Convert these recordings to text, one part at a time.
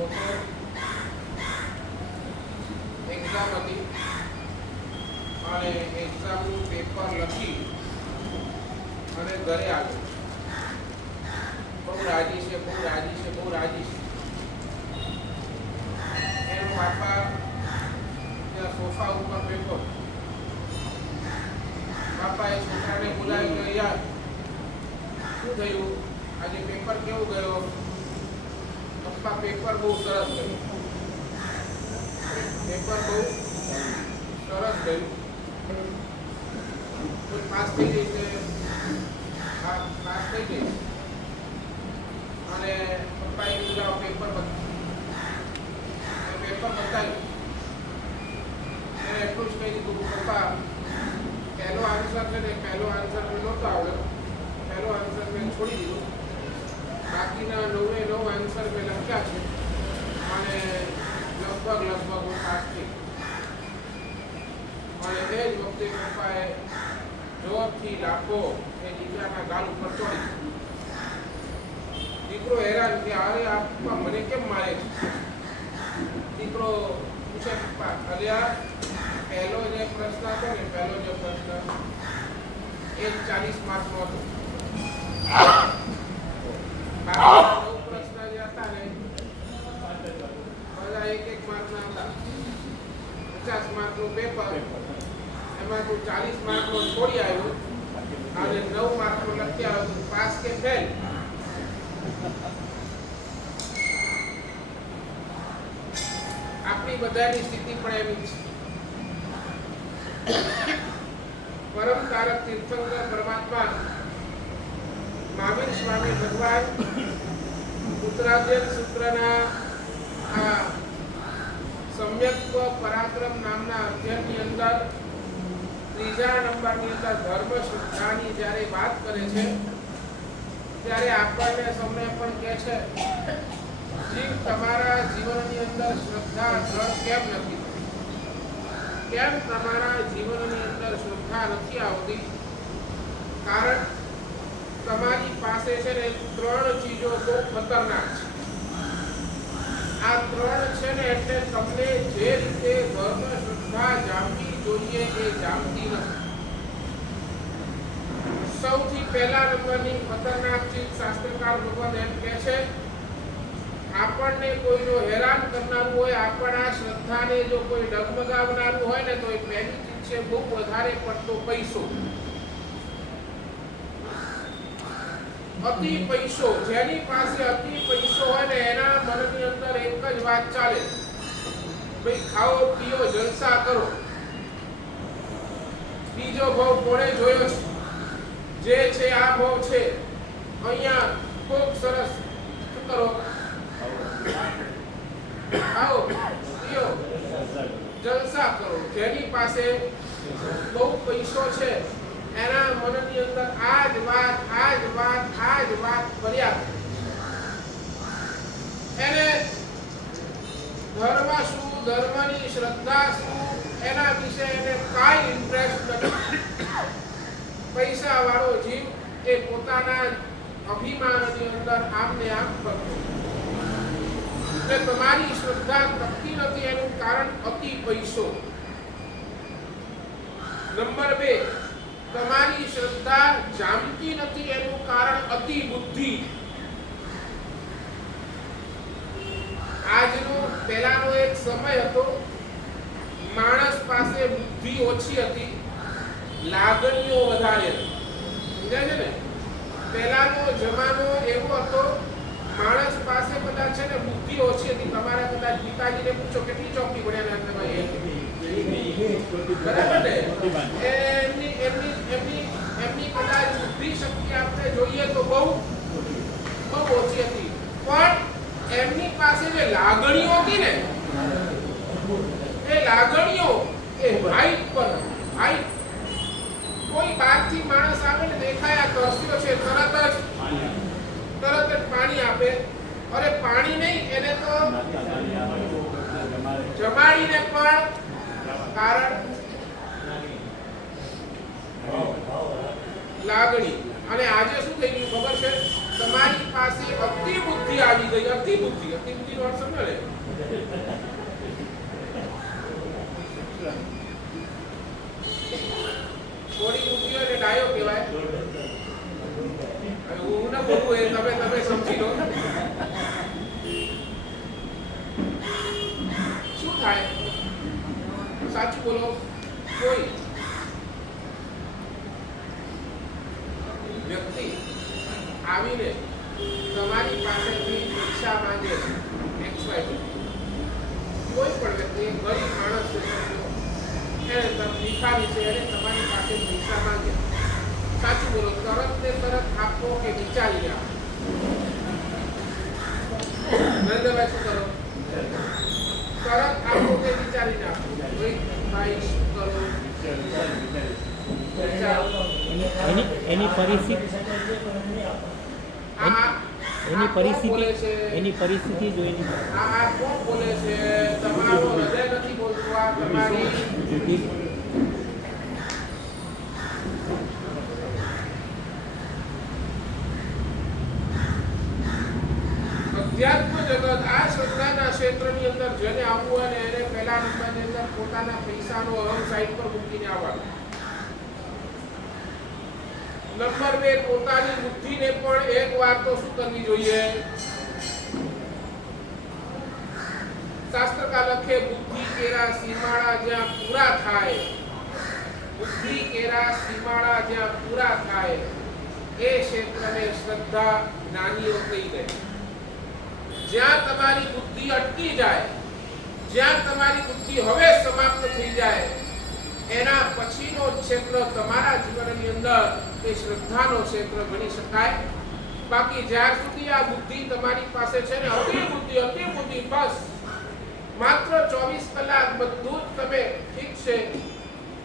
છોકરો એક્ઝામ હતી અને એક્ઝામનું પેપર લખી અને ઘરે આવ્યો. બહુ રાજી છે, બહુ રાજી છે, બહુ રાજી છે. એનો બાપા ત્યાં સોફા ઉપર બેઠો. બાપાએ છોકરાને બોલાવી કે યાર શું થયું, આજે પેપર કેવું ગયો? પપ્પા પેપર બહુ સરસ ગયું. પેપર બહુ સરસ ગયું. કોઈ પાસ થઈ ગઈ છે, પાસ થઈ ગઈ. અને પપ્પાએ કીધું પેપર બતાવ્યું. એને એટલું જ કહી દીધું પપ્પા પહેલો આન્સર છે ને, પહેલો આન્સર મેં નહોતો આવ્યો, પહેલો આન્સર મેં છોડી દીધો. બાકીના 9 આન્સર મેં લખ્યા છે અને લગભગ હું પાસ થઈ. અને એ જ વખતે પપ્પાએ જોરથી લાફો એ દીકરાના ગાલ ઉપર ચોડી. દીકરો હેરાન કે અરે આ પપ્પા મને કેમ મારે છે? દીકરો પૂછે પપ્પા અલ્યા પહેલો જે પ્રશ્ન હતો ને, પહેલો જે પ્રશ્ન એ 40 માર્કનો હતો. બાકીના 9 પ્રશ્ન જે હતા ને બધા 1 માર્કના હતા. 50 માર્કનું પેપર, એમાં તું 40 માર્કનો છોડી આવ્યો અને 9 માર્કનો લખી આવ્યો. પાસ કે ફેલ? આપણી બધાની સ્થિતિ પણ એવી છે. પરમ તારક તીર્થંકર પરમાત્મા મહાવીર સ્વામી ભગવાન ઉત્તરાધ્યન સૂત્રના આ સમ્યક્ત્વ પરાક્રમ નામના અધ્યયનની અંદર 3જા નંબરની અંદર ધર્મ શ્રદ્ધાની જ્યારે વાત કરે છે ત્યારે આપણને સૌને પણ કહે છે જીવ તમારા જીવનની અંદર શ્રદ્ધા દ્રઢ કેમ નથી? કેમ તમારા જીવનની અંદર શ્રદ્ધા નથી આવતી? કારણ તમારી પાસે છે ને 3 ચીજો બહુ ખતરનાક છે. આ 3 છે ને એટલે તમને જે રીતે ધર્મ શ્રદ્ધા જામવી જોઈએ એ જામતી નથી. સૌથી પહેલા નંબરની ખતરનાક ચીજ શાસ્ત્રકાર ભગવાન એમ કહે છે આપણને કોઈ જો હેરાન કરનારું હોય, આપણા શ્રદ્ધાને જો કોઈ ડગમગાવનારું હોય ને તો એ પહેલી ચીજ છે બહુ વધારે પડતો પૈસો. અતિ પૈસો. જેની પાસે અતિ પૈસો હોય ને એના મનની અંદર એક જ વાત ચાલે, ભાઈ ખાઓ પીઓ જલસા કરો. બીજો ભાવ કોણે જોયો છે? જે છે આ ભાવ છે. અહીંયા ખૂબ સરસ શું કરો, ખાઓ પીઓ જલસા કરો. જેની પાસે બહુ પૈસો છે એના મનની અંદર આ જ વાત કર્યા. એને ધર્મ શું, ધર્મની શ્રદ્ધા શું એના વિશે એને કાંઈ ઇન્ટરેસ્ટ નથી. પૈસા વાળો જીવ એ પોતાના અભિમાનની અંદર આમને આમ કરતો. એટલે તમારી શ્રદ્ધા ટકતી નથી એનું કારણ અતિ પૈસો. નંબર 2, તમારી શ્રદ્ધા જામતી નથી એનું કારણ અતિ બુદ્ધિ. આજનો પહેલાનો એક સમય હતો, માણસ પાસે બુદ્ધિ ઓછી હતી, લાગણીઓ વધારે હતી. સમજાય છે ને? પહેલાનો જમાનો એવો હતો, માણસ પાસે કદાચ છે ને બુદ્ધિ ઓછી હતી. તમારા કદાચ પિતાજીને પૂછો કેટલી ચોપડી ભણ્યા હતા ભાઈ? બરાબર ને? એમની કદાચ બુદ્ધિ શક્તિ આપણે જોઈએ તો બહુ ઓછી હતી. પણ એમની પાસે જે લાગણીઓ હતી ને એ લાગણીઓ એ હાઈટ પર હાઈટ. કોઈ બહારથી માણસ આવે ને દેખાય આ તરસ્યો છે, તરત જ પાણી આપે. અરે પાણી નહીં, એને તો જમાડીને પણ. કારણ લાગણી. અને આજે શું થઈ ગયું ખબર છે? તમારી પાસે અતિ બુદ્ધિ આવી ગઈ, અતિ બુદ્ધિ નો અર્થ સમજો ને, થોડી બુદ્ધિ હોય ને ડાયો કહેવાય. હું ના બોલું એ તમે સમજી લો. શું થાય? સાચું બોલો. કોઈ વ્યક્તિ આવીને તમારી પાસેથી પૈસા માંગે છે, XY કોઈ પણ વ્યક્તિ, ગરીબ માણસ છે, એને ભિખારી છે, એને તમારી પાસે પૈસા માંગે, સાચું બોલો, તરત ને તરત આપો કે વિચારી આપો? નરેન્દ્રભાઈ શું કરો? તરત આપો કે વિચારીને આપો? ભાઈ શું કરો? એની પરિસ્થિતિ જોઈને આ કોણ બોલે છે? તમારો હૃદય નથી બોલતું, આ તમારી અધ્યાત્મ જગત, આ શ્રદ્ધાના ક્ષેત્રની અંદર જેને આવવું હોય ને એને પહેલા નંબરની અંદર પોતાના પૈસાનો અહમ સાઈડ પર મૂકીને આવવાનું. નંબર 2, પોતાની બુદ્ધિને પણ એક વાર તો શું કરવી જોઈએ? શાસ્ત્રકાર લખે, બુદ્ધિ કેરા સીમાડા જ્યાં પૂરા થાય, બુદ્ધિ કેરા સીમાડા જ્યાં પૂરા થાય એ ક્ષેત્રને શ્રદ્ધા જ્ઞાનીઓ કહી દે. જ્યાં તમારી બુદ્ધિ અટકી જાય, જ્યાં તમારી બુદ્ધિ હવે સમાપ્ત થઈ જાય, એના પછીનો ક્ષેત્ર તમારા જીવનની અંદર એ શ્રદ્ધાનો ક્ષેત્ર ગણી શકાય. બાકી જ્યાર સુધી આ બુદ્ધિ તમારી પાસે છે ને, અતિ બુદ્ધિ, બસ માત્ર 24 કલાક બધું જ તમે ઠીક છે.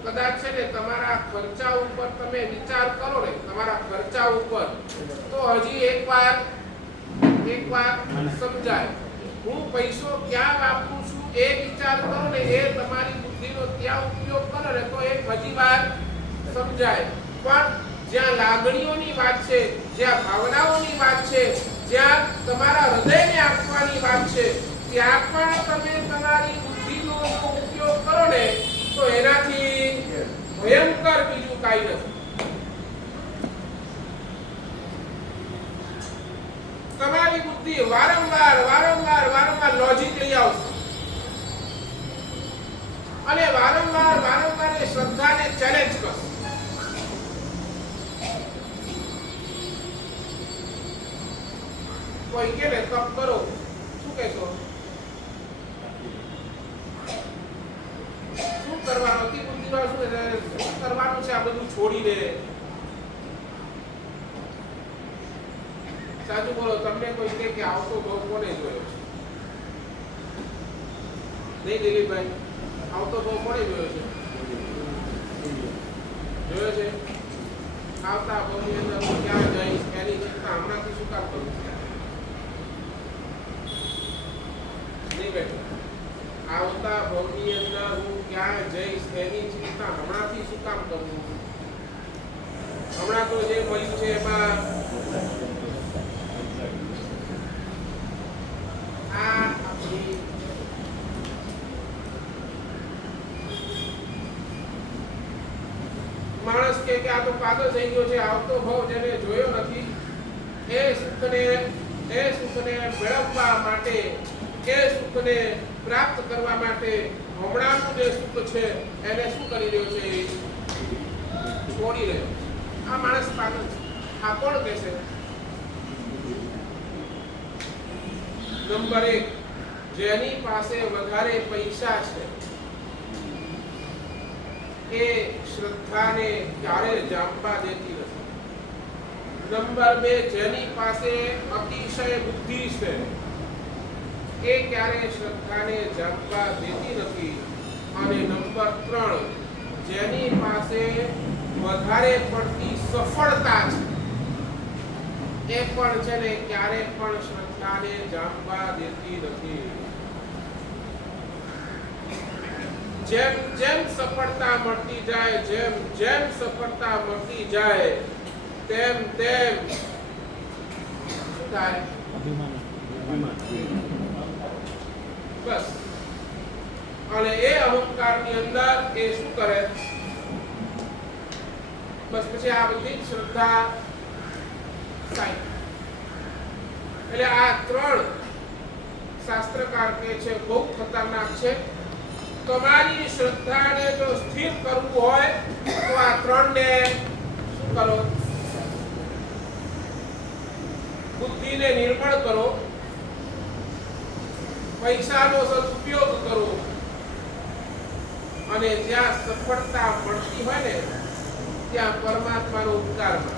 કદાચ છે ને તમારા ખર્ચા ઉપર તમે વિચાર કરો ને, તમારા ખર્ચા ઉપર, તો હજી એકવાર સમજાય. હું પૈસો ક્યાં વાપરું છું એ વિચાર કરો ને, એ તમારી બુદ્ધિનો ત્યાં ઉપયોગ કરો ને, તો એક હજી વાર સમજાય. પણ જ્યાં લાગણીઓની વાત છે, જ્યાં ભાવનાઓની વાત છે, જ્યાં તમારા હૃદયને આપવાની વાત છે, ત્યાં પણ તમે તમારી બુદ્ધિનો ઉપયોગ કરો ને, તો એનાથી ભયંકર બીજું કાંઈ નથી. તમારી બુદ્ધિ વારંવાર લોજિક લઈ આવશે અને વારંવાર એ શ્રદ્ધાને ચેલેન્જ કરશે. કોઈ કે ને તપ કરો, શું કહેશો? શું કરવાનું? અતિ બુદ્ધિમાં શું કરવાનું છે? આ બધું છોડીને સાચું બોલો. તમને કોઈ કે આવતો ભાવ કોને જોયો છે? નહીં દિલીપભાઈ, આવતો ભાવ કોને જોયો છે? જોયો છે? આવતા ભાવની અંદર હું ક્યાં જઈશ એની ચિંતા હમણાંથી શું કામ કરું? નહીં બેઠો. આવતા ભાવની અંદર હું ક્યાં જઈશ એની ચિંતા હમણાંથી શું કામ કરું? હમણાં તો જે મળ્યું છે એમાં માણસ કે આ તો પાગલ થઈ ગયો છે. આવતો ભાવ જેને જોયો નથી એ સુખને મેળવવા માટે, એ સુખને પ્રાપ્ત કરવા માટે હમણાંનું જે સુખ છે એને શું કરી રહ્યો છે? છોડી રહ્યો. આ માણસ પાગલ છે. આ કોણ કહેશે? નંબર 1, જેની પાસે વધારે પૈસા છે એ શ્રદ્ધાને ક્યારે જામવા દેતી નથી. નંબર 2, જેની પાસે અતિશય બુદ્ધિ છે એ ક્યારે શ્રદ્ધાને જામવા દેતી નથી. અને નંબર 3, જેની પાસે વધારે પડતી સફળતા છે એ પણ છે ને ક્યારે પણ શ્રદ્ધાને જામવા દેતી નથી. જેમ સફળતા મળતી જાય, જેમ સફળતા મળતી જાય, તેમ થાય? અભિમાન. બસ. અને એ અહંકારની અંદર એ શું કરે? બસ પછી આ બધી શ્રદ્ધા સાઈ. એટલે આ ત્રણ શાસ્ત્રકાર કહે છે બહુ ખતરનાક છે. તમારી શ્રદ્ધાને જો સ્થિર કરવું હોય તો આ ત્રણને શું કરો? બુદ્ધિને નિર્મળ કરો, પૈસાનો સદુપયોગ કરો, અને જ્યાં સફળતા મળતી હોય ને ત્યાં પરમાત્માનો ઉપકાર કરો.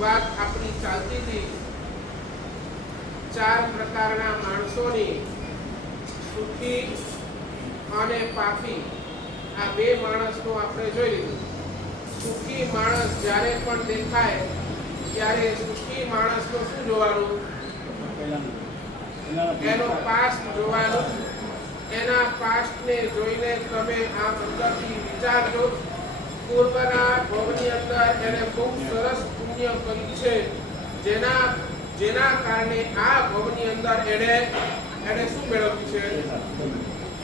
વાત આપણી ચાલતી હતી ચાર પ્રકારના માણસોની, સુખી અને પાપી. આ બે માણસનું આપણે જોઈ લીધું. સુખી માણસ જ્યારે પણ દેખાય ત્યારે સુખી માણસનું શું જોવાનું? એનો પાસ્ટ જોવાનું. એના પાસ્ટને જોઈને તમે આમ અંદરથી વિચારજો, પૂર્વના ભવની અંદર એને બહુ સરસ પુણ્ય કર્યું છે, જેના કારણે આ ભવની અંદર એને શું મેળવ્યું છે?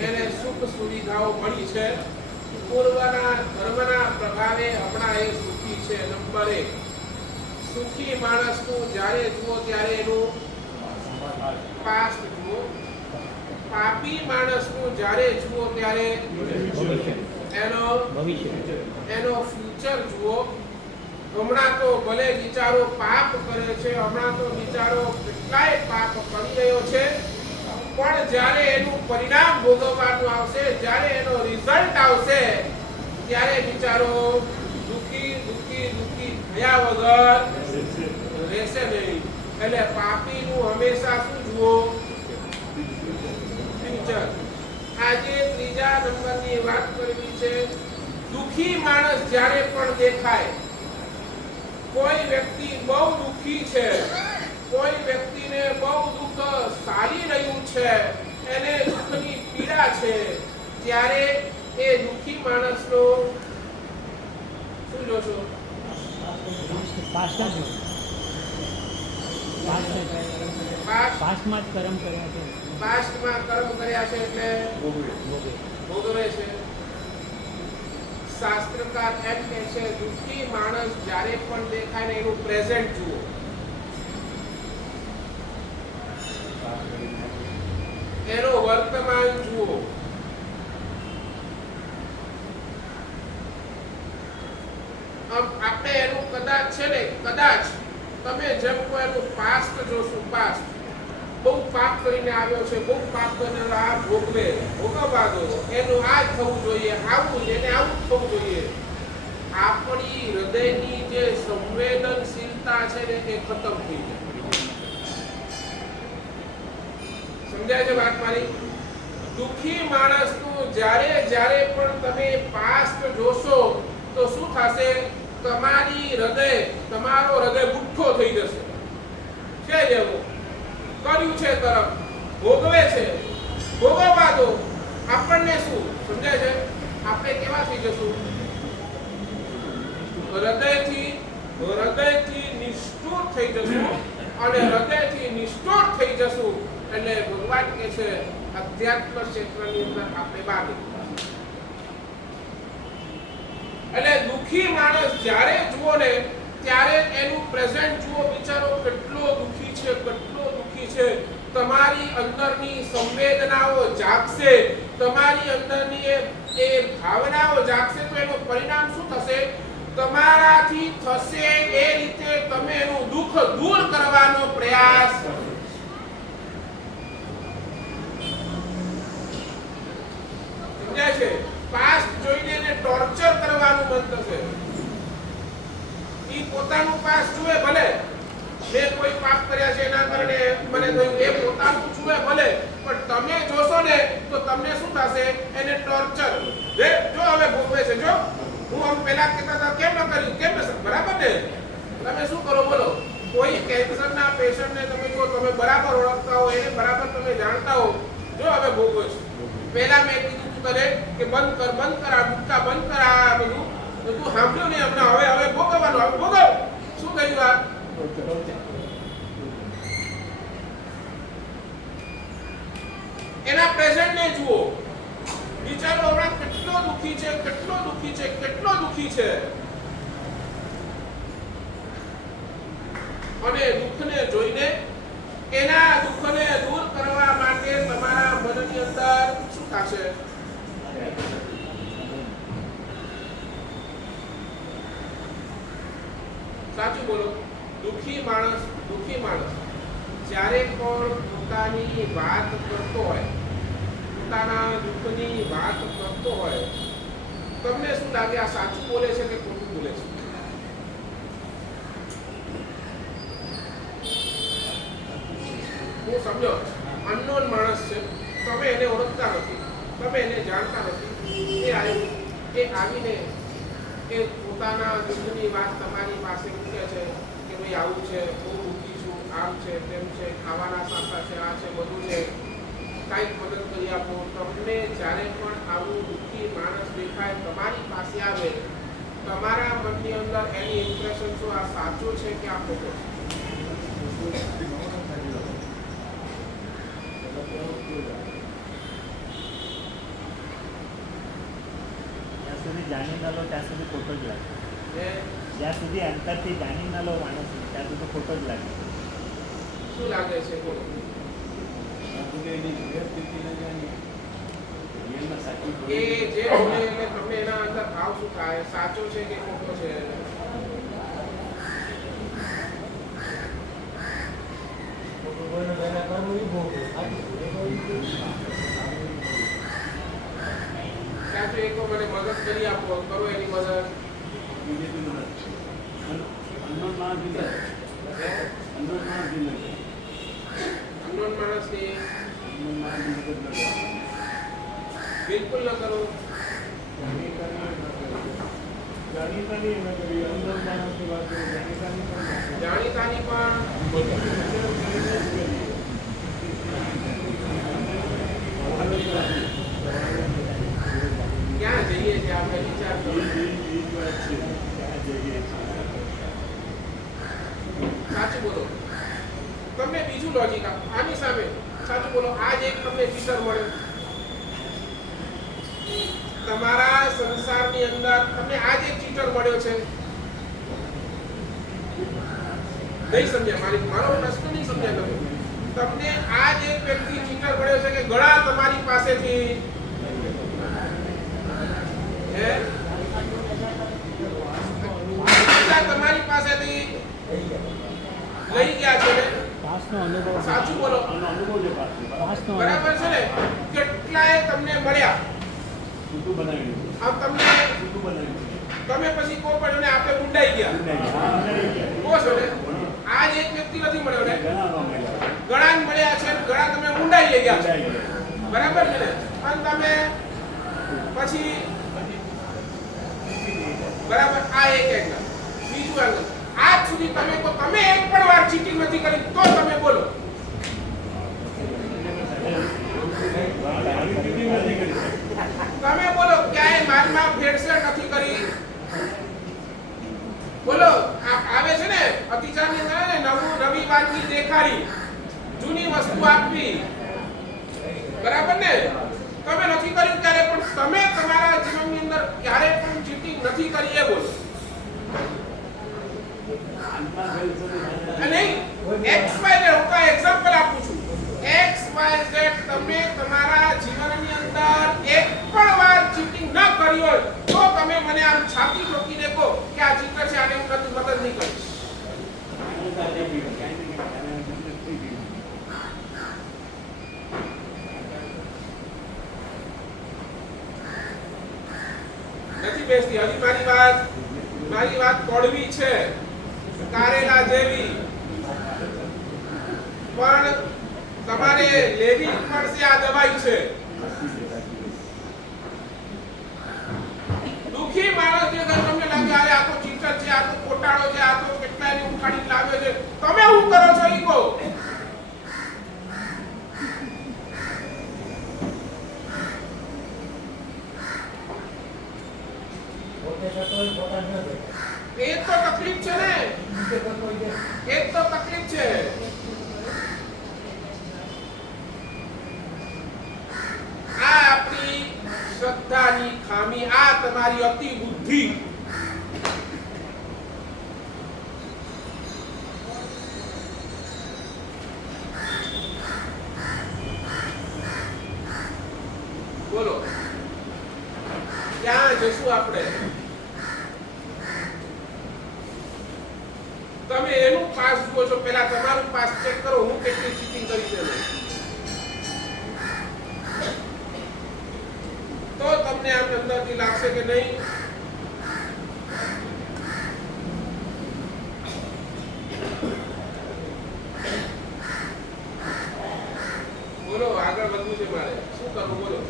એને સુખ સુવિધાઓ મળી છે. પૂર્વના ધર્મના પ્રભાવે હમણાં એ સુખી છે. નંબર 1. સુખી માણસનું જ્યારે જુઓ ત્યારે એનું પાસ્ટ જુઓ. પાપી માણસનું જ્યારે જુઓ ત્યારે એનો ફ્યુચર જુઓ. હમણાં તો ભલે બિચારો પાપ કરે છે, હમણાં તો બિચારો કેટલાય પાપ કરી રહ્યો છે, પણ જ્યારે એનું પરિણામ ભોગવવાનું આવશે, જ્યારે એનો રિઝલ્ટ આવશે, ત્યારે બિચારો દુખી થયા વગર રહેશે નહીં. એટલે પાપીનું હંમેશા શું જુઓ? ફ્યુચર. આજે ત્રીજા નંબરની વાત કરવી છે. દુખી માણસ જ્યારે પણ દેખાય, કોઈ વ્યક્તિ બહુ દુખી છે, કોઈ વ્યક્તિને બહુ દુઃખ સારી રહ્યું છે, એને દુઃખની પીડા છે, ત્યારે એ દુખી માણસનો શું જોશો? પાસ્ટમાં જ કર્મ કર્યા છે. પાસ્ટમાં કર્મ કર્યા છે એટલે ભોગવે છે. શાસ્ત્રકાર એમ કહે છે દુઃખી માણસ જ્યારે પણ દેખાય ને એનું પ્રેઝન્ટ જુઓ. એનો વર્તમાન જુઓ. આપણે એનું કદાચ છે ને, કદાચ તમે જેમ કોઈ એનું પાસ્ટ જોશો, પાસ્ટ બહુ પાપ કરીને આવ્યો છે, બહુ પાપ કરીને આ ભોગવવા દો, એનું આ જ થવું જોઈએ, આવું એને આવું જ થવું જોઈએ. આપણી હૃદયની જે સંવેદનશીલતા છે ને એ ખતમ થઈ જાય. સમજાય છે વાત મારી? દુઃખી માણસનું જ્યારે પણ તમે પાસ્ટ જોશો તો શું થશે? તમારો હૃદય ગુઠ્ઠો થઈ જશે. છે જેવું કર્યું છે તરફ ભોગવે છે, ભોગવવા દો. આપણને શું સમજાય છે? આપણે કેવા થઈ જશું? હૃદયથી નિષ્ઠુર થઈ જશું. અને હૃદયથી નિષ્ઠુર થઈ જશું એટલે ભગવાન કહે છે અધ્યાત્મ ક્ષેત્રની અંદર આપણે બહાર નીકળીશું. એટલે દુઃખી માણસ જ્યારે જુઓ ને ત્યારે એનું પ્રેઝન્ટ જુઓ. બિચારો કેટલો દુઃખી છે, કેટલો દુઃખી છે. તમારી અંદરની સંવેદનાઓ જાગશે, તમારી અંદરની એ ભાવનાઓ જાગશે તો એનું પરિણામ શું થશે? તમારાથી થશે એ રીતે તમે એનું દુઃખ દૂર કરવાનો પ્રયાસ કરો. સમજાય છે? પાસ્ટ જોઈને એને ટોર્ચર કરવાનું મન થશે. ઈ પોતાનું પાસ્ટ જુએ ભલે, મેં કોઈ પાપ કર્યા છે એના કારણે મને થયું, એ પોતાનું જુએ ભલે, પણ તમે જોશો ને તો તમને શું થશે? એને ટોર્ચર. જો હવે ભોગવે છે. જો હું આમ પહેલા કહેતા હતા કેમ ન કર્યું, કેમ ન, બરાબર ને? તમે શું કરો બોલો? કોઈ કેન્સરના પેશન્ટને તમે જો તમે બરાબર ઓળખતા હો, એને બરાબર તમે જાણતા હો, જો હવે ભોગવે છે. પહેલા મેં કીધું તને કે બંધ કર આ ગુટકા બંધ કર, આ બધું તો તું સાંભળ્યો નહીં હમણાં, હવે ભોગવવાનું, હવે ભોગવ. શું કહ્યું આ? એના પ્રેઝન્ટ ને જુઓ. બિચારો હમણાં કેટલો દુખી છે, કેટલો દુખી છે, કેટલો દુખી છે. અને દુઃખને જોઈને એના દુઃખને દૂર કરવા માટે તમારા મનની અંદર શું થશે? સાચું બોલો. દુઃખી માણસ જ્યારે પણ પોતાની વાત કરતો હોય, પોતાના દુઃખની વાત કરતો હોય, તમને શું લાગે આ સાચું બોલે છે કે ખોટું બોલે છે? હું સમજો અનનોન માણસ છે, તમે એને ઓળખતા નથી, તમે એને જાણતા નથી. એ આવીને એ પોતાના દુઃખની વાત તમારી પાસે મૂકે છે કે ભાઈ આવું છે, બહુ દુઃખી છું, આમ છે, તેમ છે, ખાવાના સાસા છે, આ છે, બધું છે, કાંઈક મદદ કરી આપો. તમને જ્યારે પણ આવું દુઃખી માણસ દેખાય, તમારી પાસે આવે, તમારા મનની અંદર એની ઇમ્પ્રેશન શું, આ સાચો છે કે આ ખોટો છે? જાણી ન લો ત્યાં સુધી ખોટો જ લાગે. જ્યાં સુધી અંતરથી જાણી ન લો માણસ ત્યાં સુધી ખોટો જ લાગે. શું લાગે છે? એ જે બોલે એટલે તમને એના અંદર ભાવ શું થાય? સાચો છે કે ખોટો છે? સાચું એક મને મદદ કરી આપો, કરો એની મદદ. અનનોન માણસની બિલકુલ ન કરો. જાણીતાની પણ ક્યાં જઈએ છીએ આપણે? વિચાર કરો. સાચું બોલો. તમને બીજું લોજિક આની સામે સાચું બોલો. આજ એક તમને ચીટર મળ્યો તમારા સંસારની અંદર, તમને આજ એક ચીટર મળ્યો છે. નહીં સમજ્યા? મારો પ્રશ્ન નહીં સમજ્યા તમે? તમને આજ એક વ્યક્તિ ચીટર મળ્યો છે કે ઘણા તમારી પાસેથી તમારી પાસેથી લઈ ગયા છે. સાચું બોલો. બરાબર છે ને? કેટલાય તમને મળ્યા, તમે પછી કો પડ્યો ને આપણે મુંડાઈ ગયા. કો છો ને? આજ એક વ્યક્તિ નથી મળ્યો ને, ઘણા મળ્યા છે, ઘણા તમે મુંડાઈ લઈ ગયા છો. બરાબર છે ને? અને તમે પછી બરાબર. આ એક એંગલ. બીજું એંગલ, આજ સુધી તમે એક પણ વાર ચીટિંગ નથી કરી તો તમે બોલો. તમે બોલો ક્યાંય મારમાં ભેળસેળ નથી કરી? બોલો. આવે છે ને અતિચારની અંદર નવી વાનગી દેખાડી, જૂની વસ્તુ આપવી. બરાબર ને? તમે નથી કર્યું ક્યારે પણ, તમે તમારા જીવનની અંદર ક્યારે પણ ચીટિંગ નથી કરી એ બોલો. અને XYZ હું એક્ઝામ્પલ આપું છું. XYZ તમે તમારા જીવનની અંદર એક પણ વાર ચીટિંગ ન કરી હોય તો તમે મને આમ છાતી ઠોકીને કહો કે આ ચીટર છે, આને હું મદદ નહીં કરીશ. નથી બેસતી હજી મારી વાત કડવી છે, કારેલા જેવી, પણ તમારે લેવી પડશે. આ દવાઈ છે. દુખી માણસ ને તમને લાગે અરે આ તો ચીટર છે, આ તો કોટાળો છે, આ તો કેટલાયને ઉખાડી લાવે છે, તમે શું કરો છો ઈ કહો. એ તો તકલીફ છે ને, એ તો તકલીફ છે. આ આપણી શ્રદ્ધાની ખામી, આ તમારી અતિ બુદ્ધિ. બોલો ક્યાં જશું આપણે? તમે એનું પાસ જુઓ છો, પેલા તમારું પાસ ચેક કરો, હું કેટલી ચીટિંગ કરી છે તો તમને આમ અંદરથી લાગશે કે નહીં બોલો આગળ વધવું છે મારે, શું કરવું બોલો?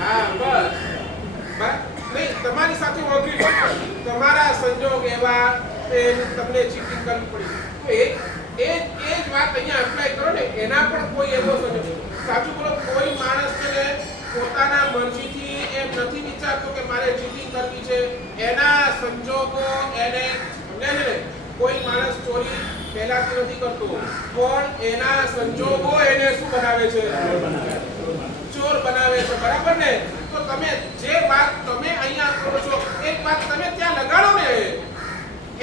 હા બસ નહીં, તમારી સાથે ઓગળી તમારા સંજોગ એવા તમને ચીટિંગ કરવી પડી, તો એ જ વાત અહીંયા એપ્લાય કરો ને. એના પણ કોઈ એવો સંજોગ, સાચું બોલો, કોઈ માણસ છે પોતાના મરજીથી એમ નથી વિચારતો કે મારે ચીટિંગ કરવી છે. એના સંજોગો એને સમજે છે. કોઈ માણસ ચોરી પહેલાથી નથી કરતો, પણ એના સંજોગો એને શું બનાવે છે? ચોર બનાવે છે. બરાબર ને? તો તમે જે વાત તમે અહીંયા કરો છો, એક વાત તમે ત્યાં લગાડો ને,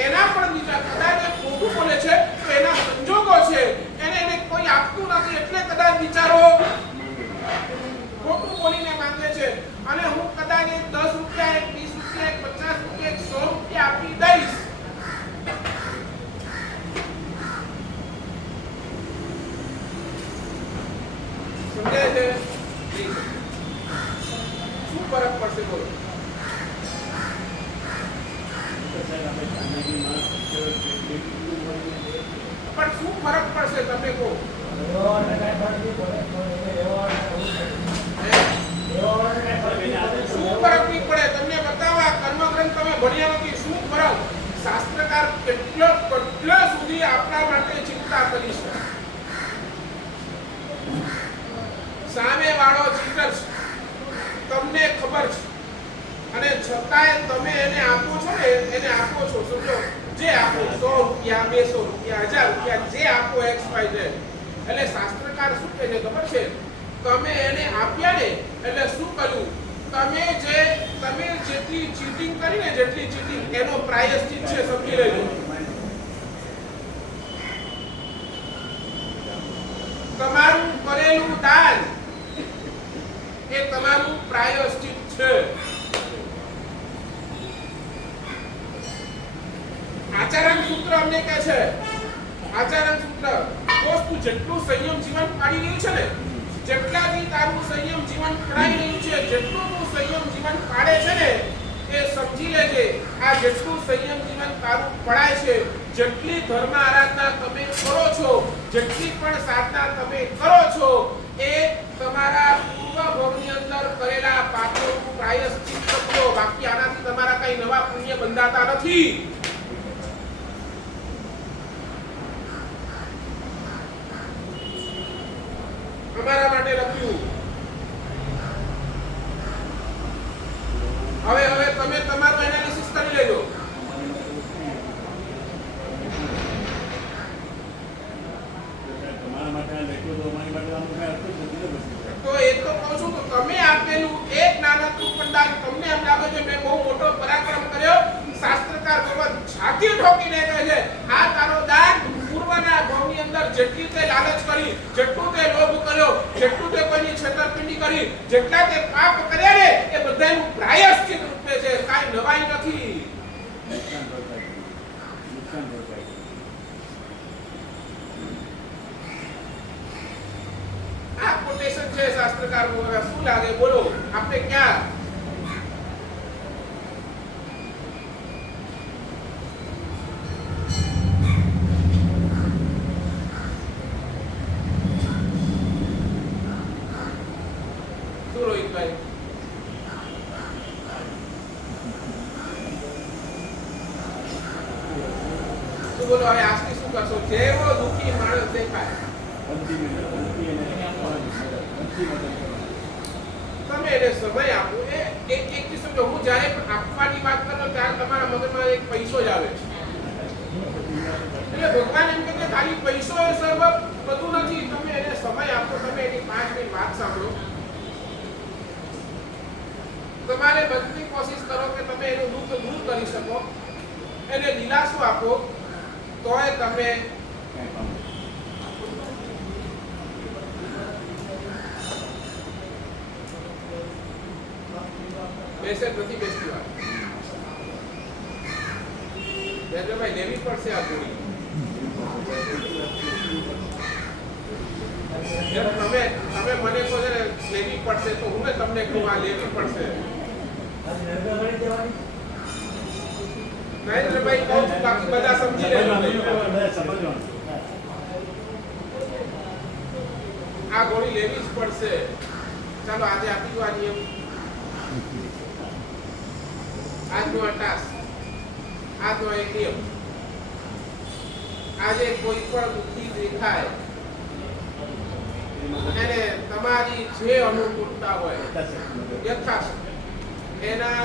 એના પણ વિચાર. કદાચ એ ખોટું બોલે છે તો એના સંજોગો છે, એને કોઈ આપતું નથી એટલે કદાચ વિચારો ખોટું બોલીને માંગે છે. અને હું કદાચ 10 રૂપિયા, 20 રૂપિયા, 50 રૂપિયા, 100 રૂપિયા આપી દઈશ, સમજાય છે? શું ફરક પડશે બોલો? પણ શું ફરક પડશે તમે કહો? શું ફરક નહીં પડે? તમને બતાવવા કર્મગ્રંથ તમે ભણ્યા નથી, શું ફરક? શાસ્ત્રકાર કેટલા સુધી આપણા માટે ચિંતા કરી છે. સામે વાળો ચીટર તમને ખબર છે, અને છતાંય તમે એને આપો છો ને, એને આપો છો. સમજો, જે આપો 100 રૂપિયા, 200 રૂપિયા, 1000 રૂપિયા, જે આપો XYZ. એટલે શાસ્ત્રકાર શું કહે છે ખબર છે? તમે એને આપ્યા ને એટલે શું કર્યું? તમે જેટલી ચીટિંગ કરી ને, જેટલી ચીટિંગ એનો પ્રાયશ્ચિત છે, સમજી લેજો. તમારું કરેલું દાન એ તમારું પ્રાયશ્ચિત છે. આચરણ સૂત્ર અમને કહે છે, આચરણ સૂત્ર, દોસ્ત તું જેટલું સંયમ જીવન પાડી રહ્યું છે ને, જેટલાથી તારું સંયમ જીવન પડાઈ રહ્યું છે, જેટલું તું સંયમ જીવન પાડે છે ને, એ સમજી લેજે. આ જેટલું સંયમ જીવન તારું પડાય છે, જેટલી ધર્મ આરાધના તમે કરો છો, જેટલી પણ સાધના તમે કરો છો, એ તમારા પૂર્વ ભવની અંદર કરેલા પાપોનું પ્રાયશ્ચિત કરજો. બાકી આનાથી તમારા કઈ નવા પુણ્ય બંધાતા નથી. અમારા માટે લખ્યું. હવે તમે તમારું એનાલિસિસ કરી લેજો. તો એ તો કહું છું, તો તમે આપેલું એક નાનકડું પણ દાન તમને એમ લાગે છે મેં બહુ મોટો પરાક્રમ કર્યો. શાસ્ત્રકાર ભગવાન છાતી ઠોકીને કહે છે, આ તારો દાન પૂર્વના ભવની અંદર જેટલી તે લાલચ કરી, જેટલું તે લોભ કર્યો, જેટલું તે કોઈની છેતરપિંડી કરી, જેટલા તે પાપ કર્યા ને, એ બધાનું પ્રાયશ્ચિત રૂપે છે. કાઈ નવાઈ નથી. આ કોટેશન છે શાસ્ત્રકાર દ્વારા. શું લાગે બોલો? આપણે ક્યાં રોહિતભાઈ? શું બોલો? હવે આજથી શું કરશો? જેવો દુઃખી માણસ દેખાય તમે એને સમય આપો. એ એક સમજો, હું જ્યારે પણ આપવાની વાત કરું ત્યારે તમારા મગજમાં એક પૈસો જ આવે છે. એટલે ભગવાન એમ કહે છે ખાલી પૈસો એ સર્વ બધું નથી. તમે એને સમય આપો, તમે એની 5 મિનિટ વાત સાંભળો. તમારે બધી કોશિશ કરો કે તમે એનું દુઃખ દૂર કરી શકો, એને દિલાસો આપો, તોય તમે બેસે નથી બેસતી વાત. ભાઈ લેવી પડશે આ ગોળી. તમે મને કહો છો ને લેવી પડશે, તો હું તમને કહું આ લેવી પડશે. નરેન્દ્રભાઈ કહું છું, બાકી બધા સમજી રહ્યા. આ ગોળી લેવી જ પડશે. ચાલો આજે આપી દો આ નિયમ, આજનો આ ટાસ્ક, આજનો એક નિયમ. આજે કોઈ પણ દુઃખી દેખાય અને તમારી જે અનુકૂળતા હોય યથાશક્તિ એના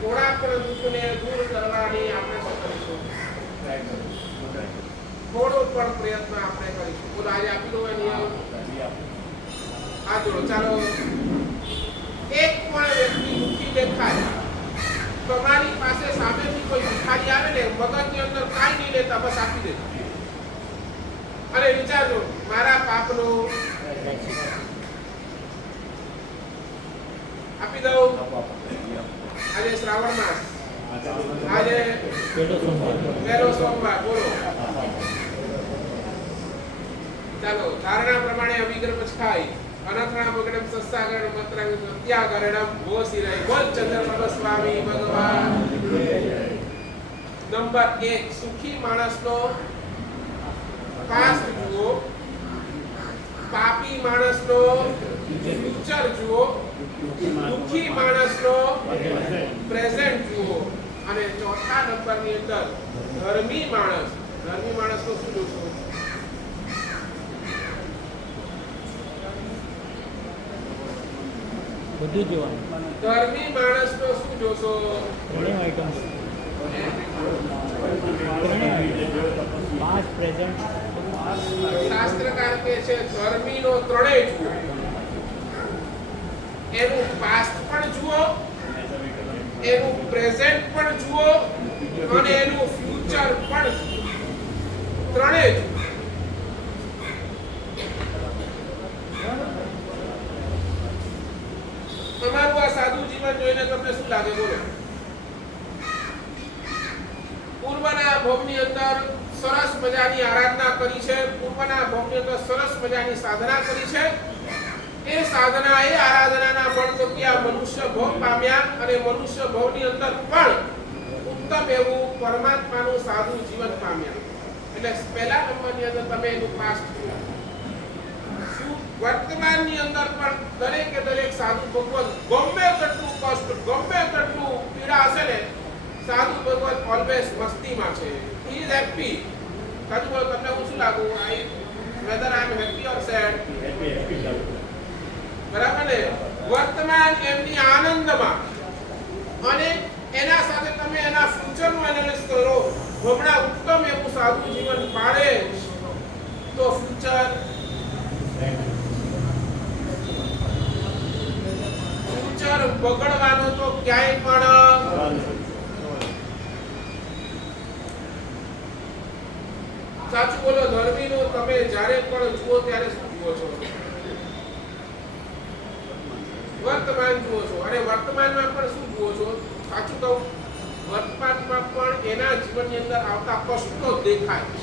થોડા પણ દુઃખને દૂર કરવાની આપણે શું કરીશું? થોડો પણ પ્રયત્ન આપણે કરીશું. બોલો આજે આપી દો નિયમ. આ જોડો. ચાલો, એક પણ વ્યક્તિ દુઃખી દેખાય, તમારી પાસે સામેથી કોઈ ભિખારી આવે ને, મગજની અંદર કાંઈ નહીં લેતા, બસ આપી દેજો અને વિચારજો મારા પાપનું આપી દઉં. આજે શ્રાવણ માસ, આજે પહેલો સોમવાર. બોલો ચાલો, ધારણા પ્રમાણે અભિગ્રહ પછાઈ અનથણા મગનમ સસ્સાગણ મંત્રં ત્યાગરણમ ભોસિરય બોલ ચંદ્રપ્રભ સ્વામી ભગવાન. નંબર 1, સુખી માણસનો પાસ્ટ જુઓ, પાપી માણસનો ફ્યુચર જુઓ, દુઃખી માણસનો પ્રેઝન્ટ જુઓ, અને ચોથા નંબરની અંદર ધર્મી માણસ. ધર્મી માણસનો શું જોશો? બધું જોવાનું. ધર્મી માણસનો શું જોશો? Past present. શાસ્ત્રકાર કહે છે ધર્મીનો ત્રણેય જુઓ. એનું પાસ્ટ પણ જુઓ, એનું પ્રેઝન્ટ પણ જુઓ અને એનું ફ્યુચર પણ જુઓ. ત્રણેય જુઓ. તમારું આ સાદું જીવન જોઈને તમને શું લાગે? બોલો. પૂર્વના ભોગની અંદર સરસ મજાની આરાધના કરી છે, પૂર્વના ભોગની અંદર સરસ મજાની સાધના કરી છે. એ સાધના, એ આરાધનાના બળ થકી આ મનુષ્ય ભોગ પામ્યા અને મનુષ્ય ભોગની અંદર પણ ઉત્તમ એવું પરમાત્માનું સાદું જીવન પામ્યા. એટલે પહેલા નંબરની અંદર તમે એનું પાસ્ટ જુઓ. વર્તમાનની અંદર પણ દરેકે દરેક સાધુ ભગવાન ગમે તેટલું કષ્ટ, ગમે તેટલું પીડા હશે ને, સાધુ ભગવાન ઓલવેઝ મસ્તીમાં છે. He is happy. સાધુ બોલો, તમને હું શું લાગુ? Whether I am happy or sad? બરાબર ને? વર્તમાન એમની આનંદમાં, અને એના સાથે તમે એના ફ્યુચરનું એનાલિસિસ કરો. હમણાં ઉત્તમ એવું સાધુ જીવન પાડે તો ફ્યુચર બગડવાનો તો ક્યાંય પણ. સાચું બોલો. ધર્મીનો તમે જ્યારે પણ જુઓ ત્યારે શું જુઓ છો? વર્તમાન જુઓ છો. અને વર્તમાનમાં પણ શું જુઓ છો? સાચું કહું, વર્તમાનમાં પણ એના જીવનની અંદર આવતા કષ્ટો દેખાય છે.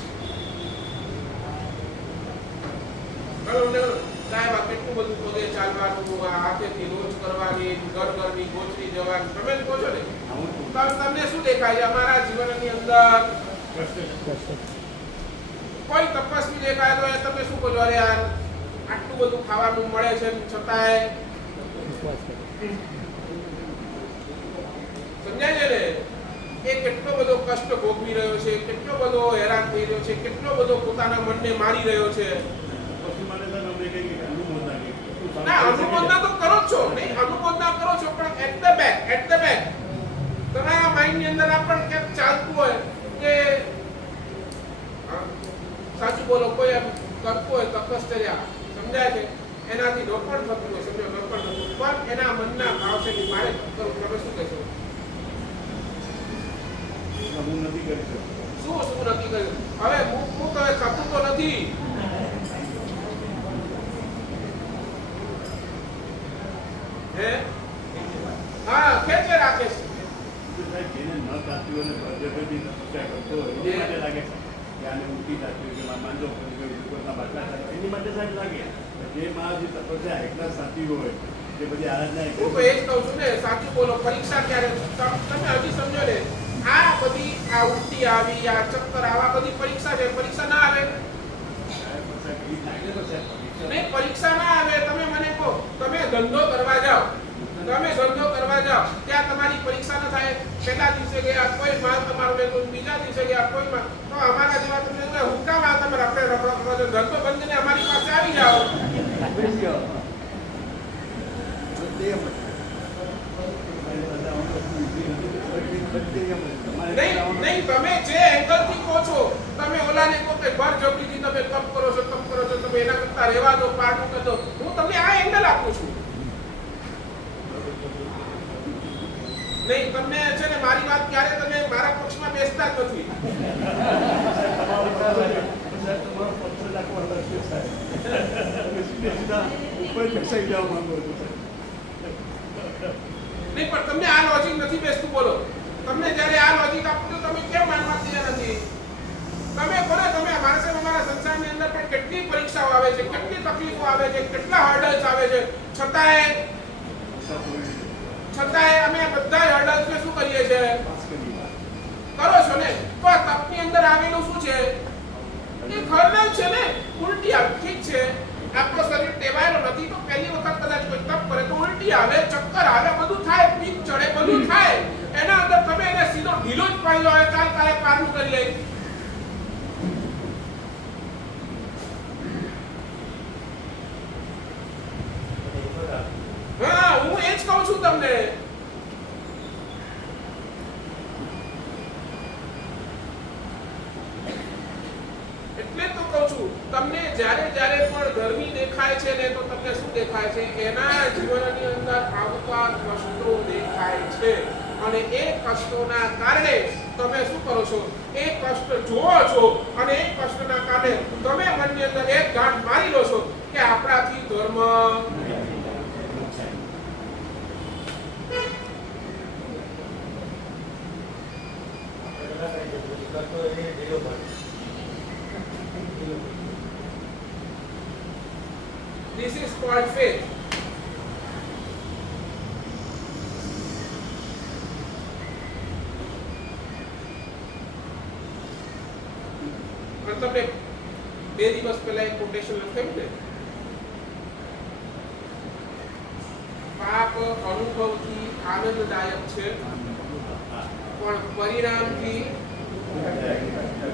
સાહેબ આ કેટલું બધું પગે ચાલવાનું, આ હાથેથી રોજ કરવાની, ઘરની ગોચરી જવાની, તમે જ કહો છો ને, તમને શું દેખાય છે અમારા જીવનની અંદર? કોઈ તપસ્વી દેખાય તો તમે શું કહો છો? અરે યાર આટલું બધું ખાવાનું મળે છે છતાંય. સમજાય છે ને? એ કેટલો બધો કષ્ટ ભોગવી રહ્યો છે, કેટલો બધો હેરાન થઈ રહ્યો છે, કેટલો બધો પોતાના મનને મારી રહ્યો છે. અનુમોદના તો કરો જ છો, નહીં અનુમોદના કરો છો, પણ એટ ધ બેક તમારા માઇન્ડ ની અંદર આ પણ ક્યાંક ચાલતું હોય કે સાચું બોલો, કોઈ એમ કરતું હોય તપશ્ચર્યા, સમજાય છે, એનાથી ડોપણ થતું હોય, સમજો ડોપણ થતું, પણ એના મનના ભાવ છે કે મારે કરવું. તમે શું કહેશો? હું નથી કરી શકતો. શું નક્કી કર્યું? હવે હું તો થતું તો નથી. હે હા, ખેંચે રાખે છે. જેને ન થતી હોય ને બળજબરી તપસ્યા કરતો હોય એને માટે લાગે છે કે આને ઊંઘી થતી હોય કે માંદો પડી ગયો, કોઈના બાટલા થાય, એની માટે સાહેબ લાગે. જે માં જે તપસ્યા એકલા સાચી હોય તે બધી આરાધના હું તો એ જ કહું છું ને, સાચું બોલો. પરીક્ષા ક્યારે? તમે હજી સમજો ને, આ બધી આ ઉલટી આવી, આ ચક્કર આવા બધી પરીક્ષા છે. પરીક્ષા ના આવે નહીં, પરીક્ષા ના આવે. તમે મને કહો, તમે ધંધો કરવા જાઓ, ત્યાં તમારી પરીક્ષા ન થાય. પહેલા દિવસે ગયા કોઈ માલ તમારો લેતો, બીજા દિવસે ગયા કોઈ માલ, તો અમારા જેવા તમને હુંકામ આ તમે રખડે ધંધો બંધ ને અમારી પાસે આવી જાઓ. નહીં, તમે જે એંગલ થી કહો છો, તમે ઓલાને કહો કે ઘર જબરીથી તમે તપ કરો છો, તમે એના કરતા રહેવા દો, પારનું કરી દો. હું તમને આ એંગલ આપું છું. નહીં, તમને છે ને મારી વાત ક્યારે તમે મારા પક્ષમાં બેસતા જ નથી. નહીં, પણ તમને આ લોજિક નથી બેસતું. બોલો, તમને જ્યારે આ લોજિક આપું તો તમે કેમ માનવા તૈયાર નથી? તમે બોલો, તમે અમારા સંસારની અંદર પણ કેટલી પરીક્ષાઓ આવે છે, કેટલી તકલીફો આવે છે, કેટલા હર્ડલ્સ આવે છે, છતાંય અમે બધા હર્ડલ્સને શું કરીએ છીએ? કરો છો ને. તો આ તપની અંદર આવેલું શું છે? એક હર્ડલ છે ને, ઉલટી આવે. ઠીક છે, આપણો શરીર ટેવાયેલો નથી, તો પહેલી વખત કદાચ કોઈ તપ કરે તો ઉલટી આવે, ચક્કર આવે, બધું થાય, પીક ચડે, બધું થાય. એના અંદર તમે એને સીધો ઢીલો જ પાડી લો, ચાલ તારે પારનું કરી લે. હા, હું એ જ કહું છું તમને. એટલે તો કહું છું તમને, જ્યારે પણ ગરમી દેખાય છે ને, તો તમને શું દેખાય છે? એના જીવનની અંદર આવતા કષ્ટો દેખાય છે, અને એ કષ્ટોના કારણે તમે શું કરો છો? એ કષ્ટ જોવો છો, અને એ કષ્ટના કારણે તમે મનની અંદર એક ગાંઠ મારી લો છો કે આપણાથી ધર્મ This is called faith. તમને 2 દિવસ પહેલા એક કોટેશન લખાયું ને, પાપ અનુભવથી આનંદદાયક છે, પણ પરિણામથી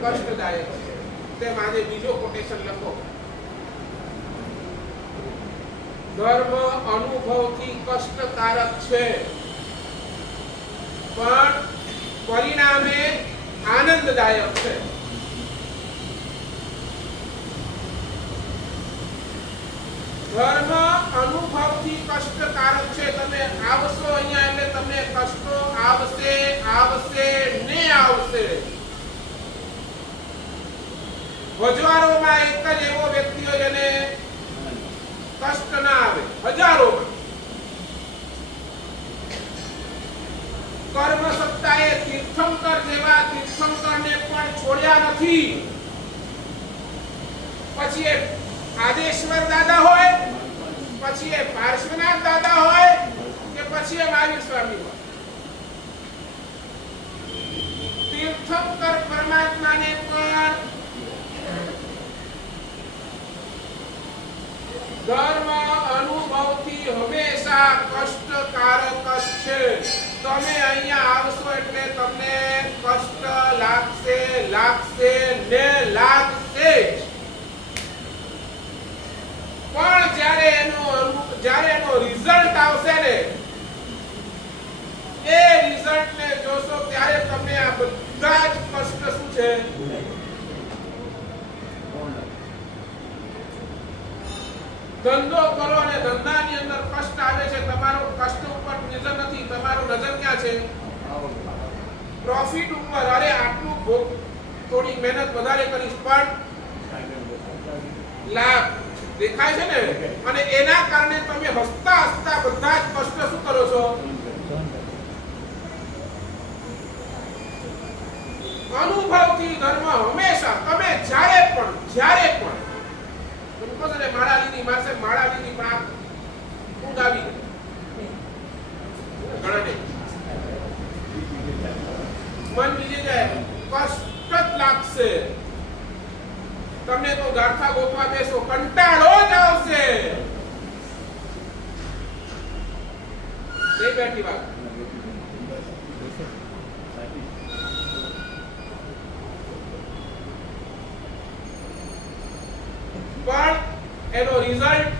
કષ્ટદાયક છે. તેમ આજે બીજો કોટેશન લખો, ધર્મ અનુભવથી કષ્ટકારક છે, પણ પરિણામે આનંદદાયક છે. ધર્મ અનુભવથી કષ્ટકારક છે. તમે આવશો અહીંયા એટલે તમને કષ્ટો આવશે ને આવશે. હજારોમાં એક જ એવો વ્યક્તિ હોય જેને કષ્ટ ના આવે, હજારોમાં. કર્મ સત્તાએ તીર્થંકર જેવા તીર્થંકરને પણ છોડ્યા નથી. પછી એ આદેશ્વર દાદા હોય, પછી એ પાર્શ્વનાથ દાદા હોય, કે પછી એ મહાવીર સ્વામી હોય, તીર્થંકર પરમાત્માને પણ ધર્મ અનુભવથી હંમેશા કષ્ટકારક જ છે. તમે અહીંયા આવશો એટલે તમને કષ્ટ લાગશે ને લાગશે જ. પણ જ્યારે એનો જ્યારે એનો રિઝલ્ટ આવશે ને એ રિઝલ્ટ ને જોશો ત્યારે તમને આ બધા જ કષ્ટ શું છે ધંધો કરો અને ધંધાની અંદર કષ્ટ આવે છે તમારો કષ્ટ ઉપર નજર નથી તમારો નજર ક્યાં છે પ્રોફિટ ઉપર અરે આટલું થોડી મહેનત વધારે કરીશ પણ લાભ દેખાય છે ને અને એના કારણે તમે હસતા હસતા બધા જ કષ્ટ શું કરો છો અનુભવથી ધર્મ હંમેશા તમે જ્યારે પણ तुमको से मारा लीधी मासे मारा लीधी पण आप ઊંઘ આવી ઘણા ને મન બીજે જાય કષ્ટ જ લાગશે તમને તો ગાંઠા ગોખવા બેસો કંટાળો જ આવશે નહીં બેઠી વાત પણ એનો રિઝલ્ટ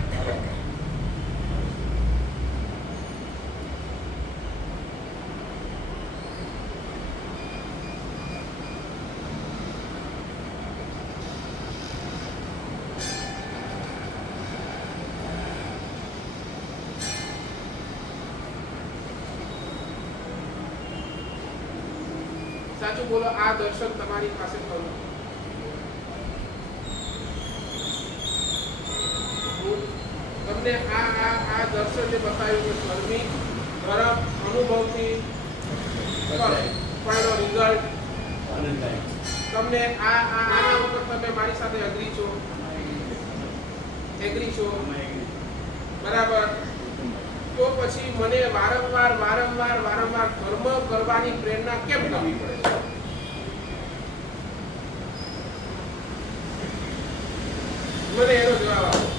સાચું બોલો આ દર્શન તમારી પાસે કરું તમને આ દર્શન જે બતાવ્યું કે ધર્મી ધર્મ અનુભવથી પણ રિઝલ્ટ તમને આના ઉપર તમે મારી સાથે એગ્રી છો બરાબર તો પછી મને વારંવાર કર્મ કરવાની પ્રેરણા કેમ કરવી પડે મને એનો જવાબ આપો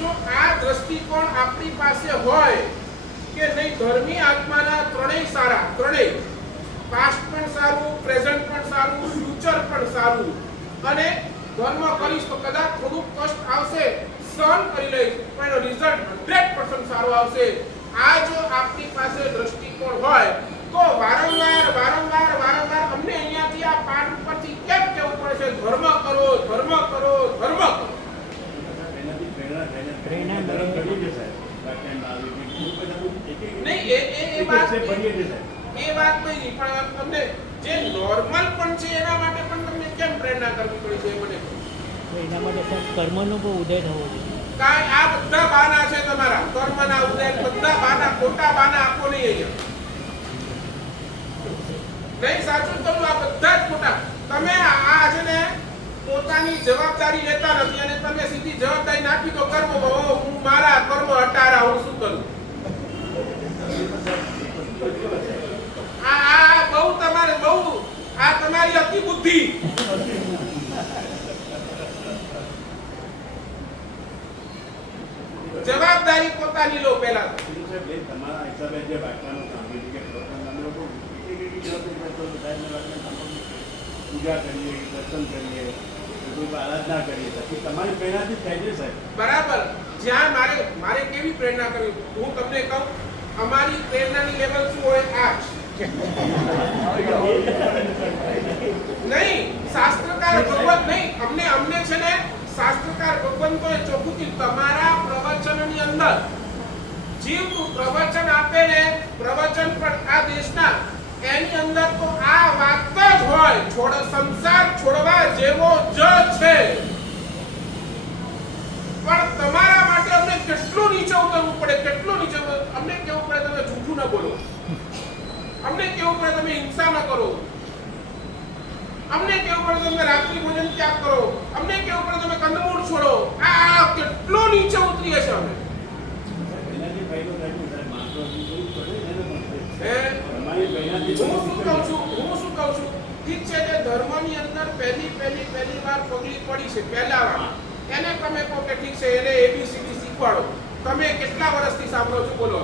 જો આ દ્રષ્ટિકોણ આપણી પાસે હોય કે નહીં ધર્મી આત્માના ત્રણેય સારા ત્રણેય પાસ્ટ પણ સારું પ્રેઝન્ટ પણ સારું ફ્યુચર પણ સારું અને ધર્મ કરીશ તો કદાચ થોડું કષ્ટ આવશે સહન કરી લઈશ પણ એનો રિઝલ્ટ 100% સારો આવશે આ જો આપણી પાસે દ્રષ્ટિકોણ હોય તો વારંવાર અમને અહીંયાથી આ પાઠ ઉપરથી કેમ કેવું પડે છે ધર્મ કરો એ વાત નહીં પણ તમને જે નોર્મલ પણ છે એના માટે પણ તમને કેમ પ્રેરણા કરવી પડી છે મને એના માટે સાહેબ કર્મનો બહુ ઉદય થવો જોઈએ કાઈ આ બધા બાના છે તમારા કર્મના ઉદય બધા બાના ખોટા બાના આપો નહીં અહીંયા નહીં સાચું કહું આ બધા જ ખોટા તમે આ છે ને પોતાની જવાબદારી લેતા નથી અને તમે સીધી જવાબદારી નાખી તો કર્મ હું મારા કર્મ હટારા હું શું કરું આ બહુ આ તમારી અતિ બુદ્ધિ જવાબદારી પોતાની લો પહેલા તમારા હિસાબે જે વાક્યનો સાંભળ્યું કે અમે લોકો પૂજા કરીએ દર્શન કરીએ કોઈ આરાધના કરીએ પછી તમારી પ્રેરણાથી થાય છે સાહેબ બરાબર જ્યાં મારે કેવી પ્રેરણા કરવી હું તમને કહું અમારી પ્રેરણાની લેવલ શું હોય આ નહીં શાસ્ત્રકાર ભગવત નહીં અમને છે ને શાસ્ત્રકાર ભગવંતો એ ચોખ્ખું કીધું તમારા પ્રવચનની અંદર જીવનું પ્રવચન આપે ને પ્રવચન પણ આ દેશના એની અંદર તો આ વાત જ હોય સંસાર છોડવા જેવો જ છે પણ તમારા માટે અમને કેટલું નીચે ઉતરવું પડે અમને કેવું પડે તમે જૂઠું ન બોલો અમને કેવું પડે તમે હિંસા ન કરો અમને કેવું પડે તમે રાત્રિ ભોજન ત્યાગ કરો અમને કેવું પડે તમે કંદમૂળ છોડો આ કેટલું નીચે ઉતરીએ છે અમે એનાથી ફાયદો થાય છે સાહેબ માણસો શું કરે એને હું શું કહું છું ઠીક છે જે ધર્મની અંદર પહેલી વાર પગલી પડી છે પહેલા વાર એને તમે કહો કે ઠીક છે એને એબીસીડી શીખવાડો તમે કેટલા વર્ષથી સાંભળો છો બોલો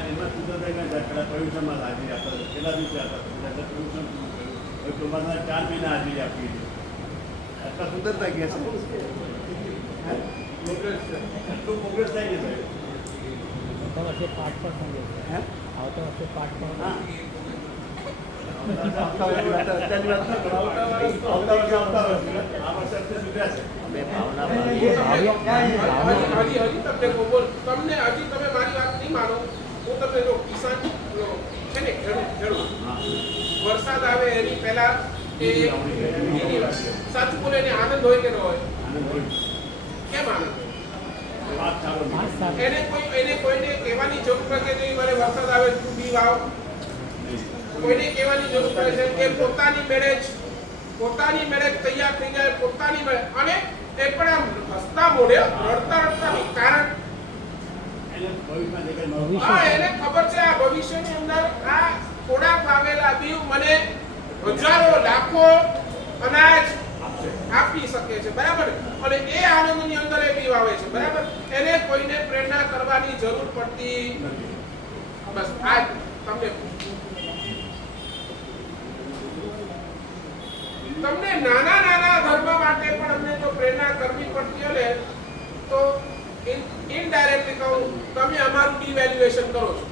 એમાં સુધરભાઈ ના પેલા પ્રયુષણમાં હાજરી આપતા હતા છેલ્લા દિવસે આપતા હતા એટલે પ્રયુષણ પૂરું કર્યું હવે ચોમાસાના 4 મહિના હાજરી આપી છે આટલા સુધરભાઈ ગયા છે એટલું પ્રોગ્રેસ થાય છે સાહેબ આવતા વર્ષે પાઠ પણ સમજો હે આવતા વર્ષે પાઠ પણ હા આવતા વર્ષે અત્યારની વાત ના કરો. આવતા વર્ષે આ વર્ષે અત્યારે સુધર્યા છે બે ભાવના હજી તમને કહું, બોલ, તમને હજી તમે મારી વાત નહીં માનો. હું તમને જો કિસાન છે ને ખેડૂત હા વરસાદ આવે એની પહેલા સાચું બોલે એને આનંદ હોય કે ન હોય? આનંદ હોય કેમ આનંદ હોય? વાત સારો પાંચ સાલ એને કોઈને કહેવાની જરૂર નથી નહીં મારે વરસાદ આવે તું બી વાવ. કોઈને કહેવાની જરૂર પડે છે કે પોતાની મેળે જ તૈયાર થઈ જાય, પોતાની મેળે. અને એ પણ આમ હસતા મોઢે રડતા નહીં. કારણ એને ભવિષ્યમાં જે કંઈ નવું હા, એને ખબર છે આ ભવિષ્યની અંદર આ થોડાક વાવેલા બીજ મને હજારો લાખો અનાજ આપી શકે છે, બરાબર? અને એ આનંદની અંદર એ બી વાવે છે, બરાબર? એને કોઈને પ્રેરણા કરવાની જરૂર પડતી નથી બસ આ તમને નાના ધર્મ માટે પણ અમને જો પ્રેરણા કરવી પડતી હોય ને તો ઇનડાયરેક્ટલી કહું, તમે અમારું ડિવેલ્યુએશન કરો છો.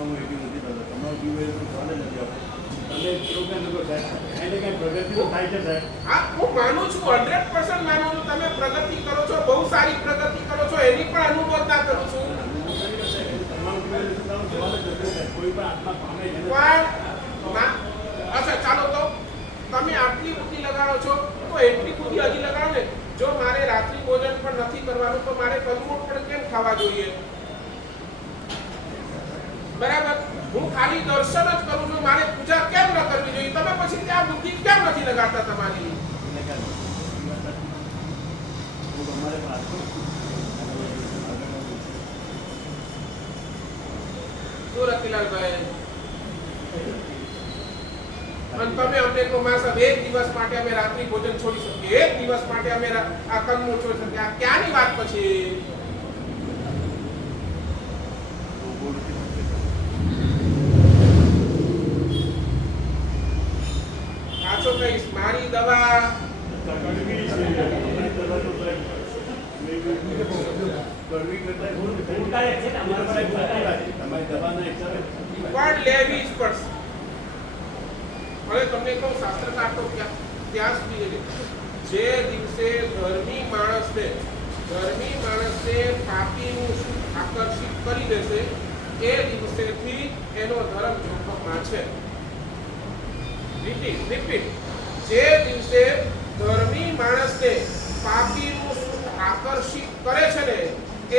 હું એટલી નથી કરતો તમારું જીવન ચાલે નથી આવતું તમે પ્રોગ્રામ લોકો સાહેબ એને કંઈ પ્રગતિ તો થાય છે સાહેબ હા, હું માનું છું, 100% માનું છું. તમે પ્રગતિ કરો છો, બહુ સારી પ્રગતિ કરો છો, એની પણ અનુમોદના કરું છું. તમારું જીવન સવાલ જ નથી સાહેબ કોઈ પણ આત્મા પામે છે અચ્છા, ચાલો તો તમે આટલી બુદ્ધિ લગાડો છો તો એટલી બુદ્ધિ હજી લગાડો ને. જો મારે રાત્રિ ભોજન પણ નથી કરવાનું તો મારે કલમોટ પણ કેમ ખાવા જોઈએ? બરાબર? હું ખાલી દર્શન જ કરું છું, મારે પૂજા કેમ ન કરવી જોઈએ? તમે પછી ત્યાં બુદ્ધિ કેમ નથી લગાડતા તમારી? અમારે પાસે શું રતિલાલભાઈ? અને તમે અમને કહો મારા સાહેબ એક દિવસ માટે અમે રાત્રિ ભોજન છોડી શકીએ, એક દિવસ માટે અમે આ કલમોટ છોડી શકીએ. આ ક્યાંની વાત પછી? પાછો કહીશ મારી દવા કડવી છે અમારી દવા તો સાહેબ કડવી કરતા ગુણકારી છે ને અમારા પાસે ગુણકારી. તમારી દવાના હિસાબે પણ લેવી જ પડશે. હવે તમને કહું, શાસ્ત્રકાર તો ત્યાં સુધી જે દિવસે ધર્મી માણસને પાપીનું સુખ આકર્ષિત કરી દેશે એ દિવસેથી એનો ધર્મ જોખમમાં છે. રિપીટ. જે દિવસે ધર્મી માણસને પાપીનું સુખ આકર્ષિત કરે છે ને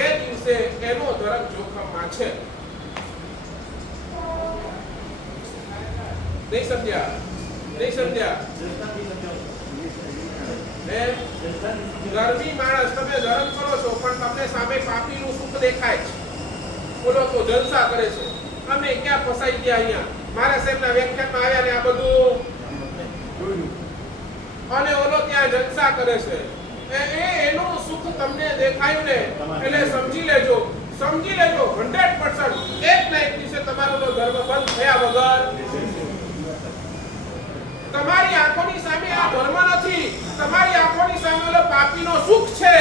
એ દિવસે એનો ધર્મ જોખમમાં છે. નહીં સમજ્યા? ધર્મી માણસ તમે ધર્મ કરો છો પણ તમને સામે પાપીનું સુખ દેખાય છે. બોલો તો જલસા કરે છે. અમે ક્યાં ફસાઈ ગયા અહીંયા? મારા સાહેબના વ્યાખ્યાનમાં આવ્યા ને આ બધું, અને ઓલો ત્યાં જલસા કરે છે. એનું સુખ તમને દેખાયું ને એટલે સમજી લેજો 100% એક ના એક દિવસે તમારો ધર્મ બંધ થયા વગર તમારી આંખોની સામે આ ધર્મ નથી, તમારી આંખોની સામે ઓલો પાપીનો સુખ છે.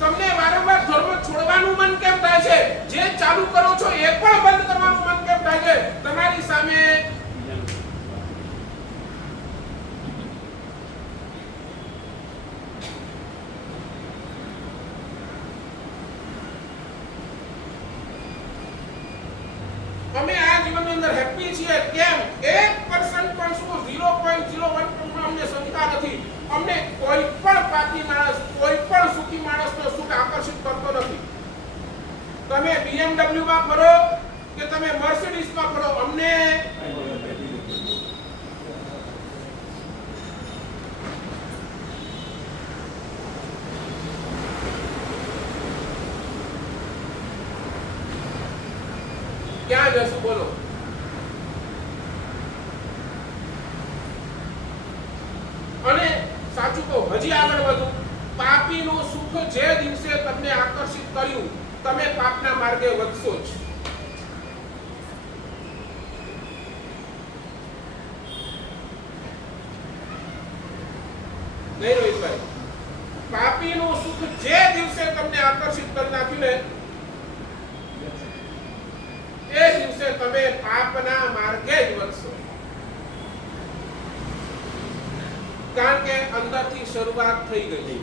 તમને વારંવાર ધર્મ છોડવાનું મન કેમ થાય છે? જે ચાલુ કરો છો એ પણ બંધ કરવાનું મન કેમ થાય છે? તમારી સામે અમે આ જીવનની અંદર હેપી છીએ કેમ? 1% પણ શું 0.01% અમને શંકા નથી. અમને કોઈ પણ પાપી માણસ, કોઈ પણ સુખી માણસનો સુખ આકર્ષિત કરતો નથી. તમે BMW માં ફરો કે તમે મર્સિડીઝ માં ફરો, અમને ક્યાં જશું બોલો? હજી આગળ વધું, પાપીનું સુખ જે દિવસે તમને આકર્ષિત કર્યું, તમે પાપના માર્ગે વધશો જ. નહીં રોહિતભાઈ? પાપીનું સુખ જે દિવસે તમને આકર્ષિત કરી નાખ્યું ને, એ દિવસે તમે પાપના માર્ગે જ વધશો. કારણ કે અંદરથી શરૂઆત થઈ ગઈ.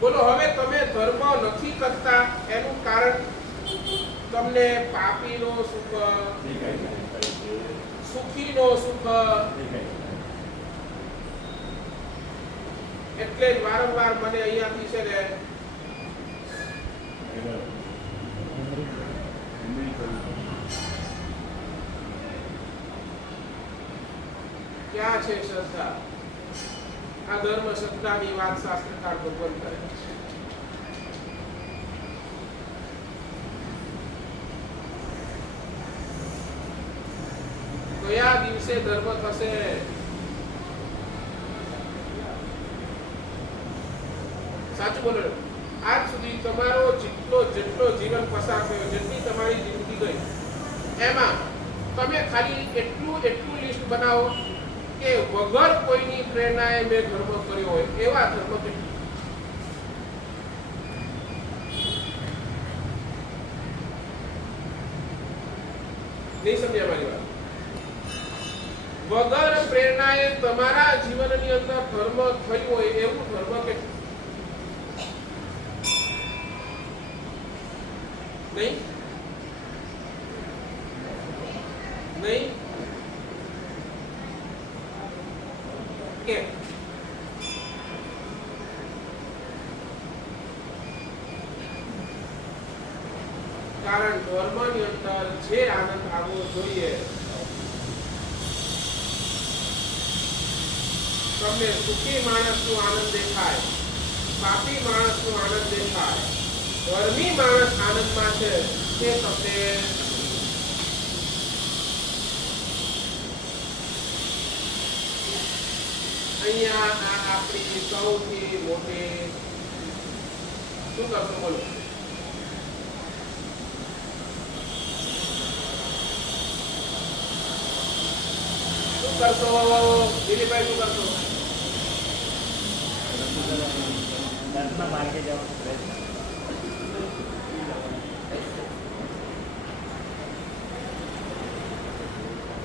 બોલો, હવે તમે ધર્મ નથી કરતા એનું કારણ તમને પાપીનો સુખ, સુખીનો સુખ, એટલે જ વારંવાર મને અહીંયાથી છે ને ક્યાં છે શ્રદ્ધા? આ ધર્મ શ્રદ્ધાની વાત શાસ્ત્રકાર ભગવાન કરે છે. કયા દિવસે ધર્મ થશે? સાચું બોલો. આજ સુધી તમારો જેટલો જીવન પસાર થયો, જેટલી તમારી જિંદગી ગઈ, એમાં તમે ખાલી એટલું લિસ્ટ બનાવો કે વગર કોઈની પ્રેરણાએ મેં ધર્મ કર્યો હોય એવા ધર્મ કેટલા? નહીં સમજ્યા મારી વાત? વગર પ્રેરણાએ તમારા જીવનની અંદર ધર્મ થયું હોય એવું ધર્મ કેટલું? નહીં નહીં કે કારણ ધર્મની અંદર જે આનંદ આવવો જોઈએ, તમને સુખી માણસનો આનંદ દેખાય, પાપી માણસનો આનંદ દેખાય, ધર્મી માણસ આનંદમાં છે તે તમને અહીંયા આ આપણી સૌથી મોટી શું કરશો બોલો? શું કરશો દિલીપભાઈ? શું કરશો? ધર્મના માર્ગે જવાનો પ્રયત્ન.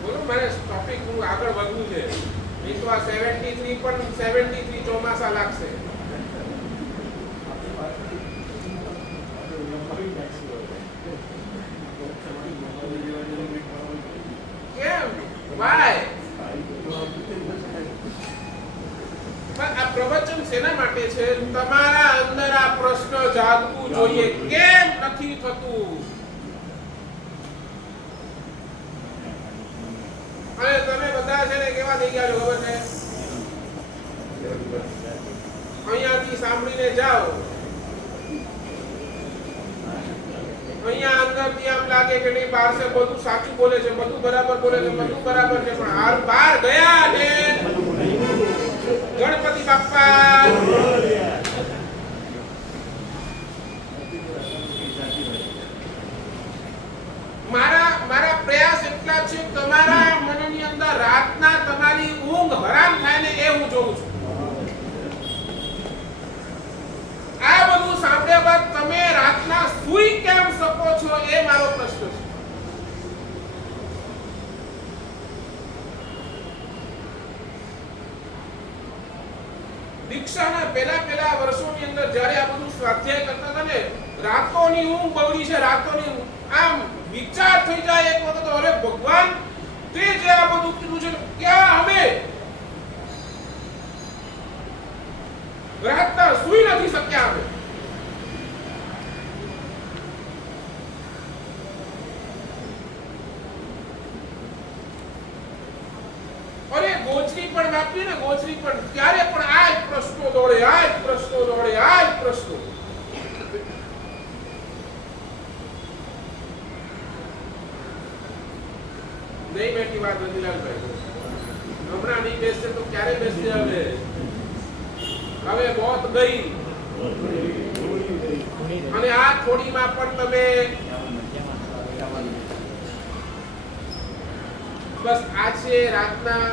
બોલો, મારે ટોપિક આગળ વધવું છે. નહીં તો આ 73 પણ 73 ચોમાસા લાગશે. કેમ? વાય? આ પ્રવચન શેના માટે છે? તમારા અંદર આ પ્રશ્ન જાગવું જોઈએ, કેમ નથી થતું? અને તમે બધા છે ને કેવા થઈ ગયા છો ખબર છે? અહીંયાથી સાંભળીને જાઓ, અહીંયા અંદરથી આમ લાગે કે નહીં બહાર છે બધું સાચું બોલે છે, બધું બરાબર બોલે છે, બધું બરાબર છે, પણ હાલ બહાર ગયા ને ગણપતિ બાપ્પા મારા પ્રયાસ એટલા છે, તમારા મનની અંદર રાતના તમારી ઊંઘ હરામ થાય ને એ હું જોઉં છું. આ બધું સાંભળ્યા બાદ તમે રાતના સૂઈ કેમ શકો છો એ મારો પ્રશ્ન છે. દીક્ષાના પહેલા વર્ષોની અંદર જ્યારે આ બધું સ્વાધ્યાય કરતા હતા ને, રાતોની ઊંઘ બગડી છે, રાતોની આમ વિચાર થઈ જાય એક વખત, અરે ભગવાન તે જે આ બધું કીધું છે, ક્યાં અમે રાતના સૂઈ નથી શક્યા? અમે અરે ગોચરી પણ વાપરી ને, ગોચરી પણ ત્યારે પણ આ જ પ્રશ્નો દોડે, આ જ પ્રશ્નો દોડે, આ જ પ્રશ્નો. નહીં બેઠી વાત રતિલાલભાઈ, હમણાં નહીં બેસશે તો ક્યારે બેસશે? હવે મોત ગઈ અને આ થોડીમાં પણ તમે બસ આ છે રાતના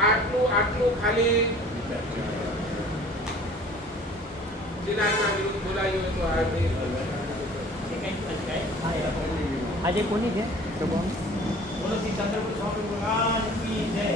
આટલું ખાલી દિનાજના વિરુદ્ધ બોલાયું હોય તો આ આજે કોની છે? બોલો શ્રી ચંદ્રપુર સ્વામી ભગવાન કી જય.